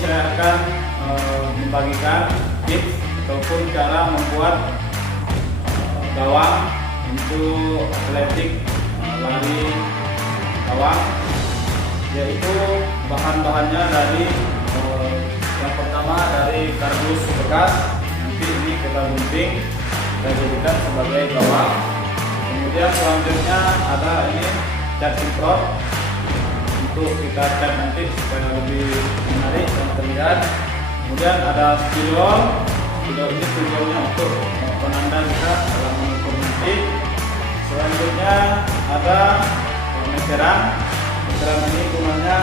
saya akan membagikan tips ataupun cara membuat gawang untuk atletik lari gawang, yaitu bahan-bahannya dari yang pertama dari kardus bekas. Nanti ini kita gunting, kita jadikan sebagai gawang. Kemudian selanjutnya ada ini cat semprot untuk kita cat nanti supaya lebih menarik dan terlihat. Kemudian ada spidol. Spidol ini tujuannya untuk penanda kita dalam mengukur nanti. Selanjutnya ada meteran. Meteran ini gunanya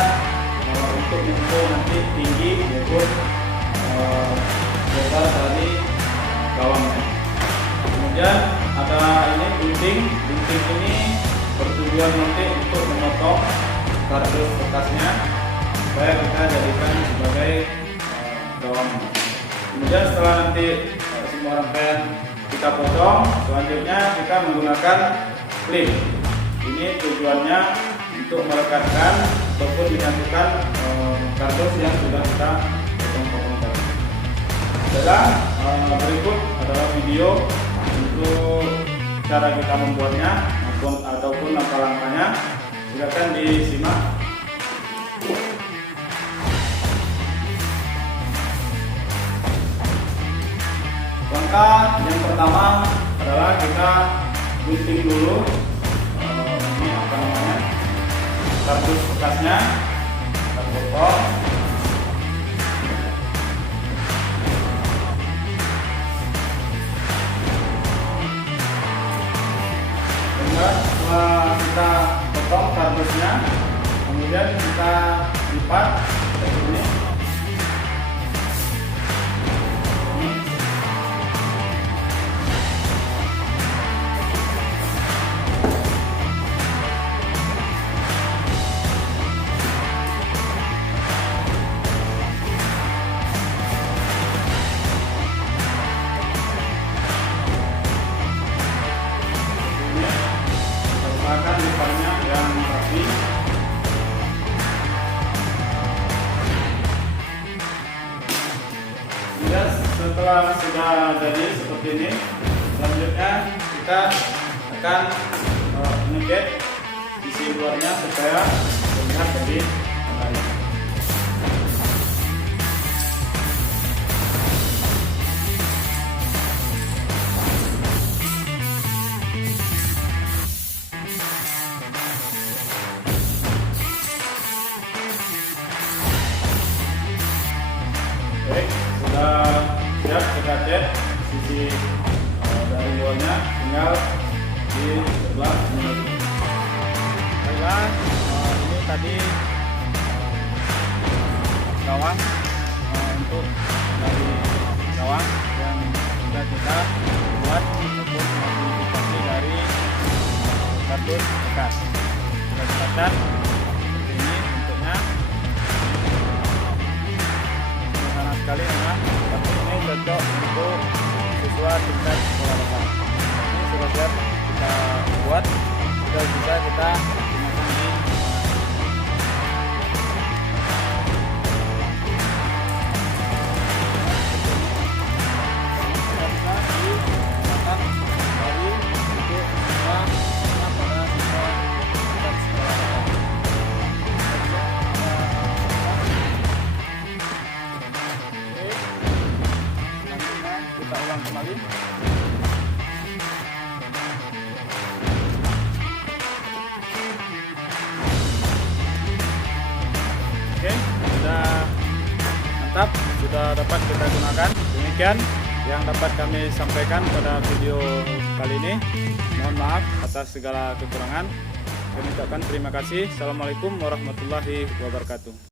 untuk mengukur nanti tinggi maupun lebar dari gawangnya. Kemudian ada ini gunting. Gunting ini bertujuan nanti untuk memotong kardus bekasnya supaya kita jadikan sebagai gawang. Kemudian setelah nanti semua rangkaian kita potong, selanjutnya kita menggunakan klip. Ini tujuannya untuk merekatkan ataupun menyatukan kardus yang sudah kita potong-potong tadi. Dan berikut adalah video untuk cara kita membuatnya ataupun langkah-langkahnya. Silakan disimak. Langkah yang pertama adalah kita gunting dulu ini apa namanya, kardus bekasnya kita potong. Setelah kita potong kardusnya, kemudian kita lipat seperti ini. Akan lipatnya yang rapi. Kemudian setelah sudah jadi seperti ini, selanjutnya kita akan menjepit sisi luarnya supaya terlihat lebih menarik. Oke, sudah siap kita cat sisi dari luarnya, tinggal di sebelah ini. Baiklah, ini tadi gawang untuk dari gawang yang sudah kita buat ataupun modifikasi dari kardus bekas. Sudah kita cat seperti ini bentuknya. Sekali memang, tapi ini cocok untuk siswa tingkat sekolah dasar. Ini sudah siap kita buat, sudah bisa kita gunakan di kembali. Oke, sudah mantap, sudah dapat kita gunakan. Demikian yang dapat kami sampaikan pada video kali ini. Mohon maaf atas segala kekurangan. Kami ucapkan terima kasih. Assalamualaikum warahmatullahi wabarakatuh.